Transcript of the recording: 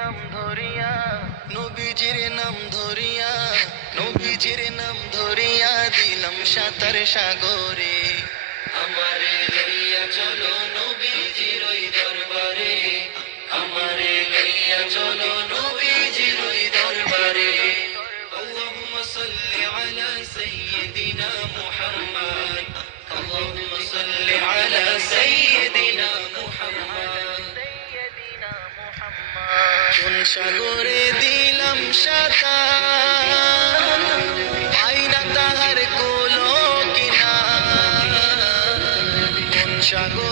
নাম ধরিয়া নবীজির নাম ধরিয়া নবীজির নাম ধরিয়া দিলাম সাঁতার সাগরে আমারে লইয়া চলো নবীজির ওই দরবারে আমারে লইয়া চলো নবীজির ওই দরবারে আল্লাহুম্মা সাল্লি আলা সাইয়্যিদিনা মুহাম্মদ আল্লাহুম্মা সাল্লি আলা সাইয়্যিদিনা মুহাম্মদ কোন সাগরে দিলাম সাঁতার আইনা তাহার কোলো কিনা কোন সাগর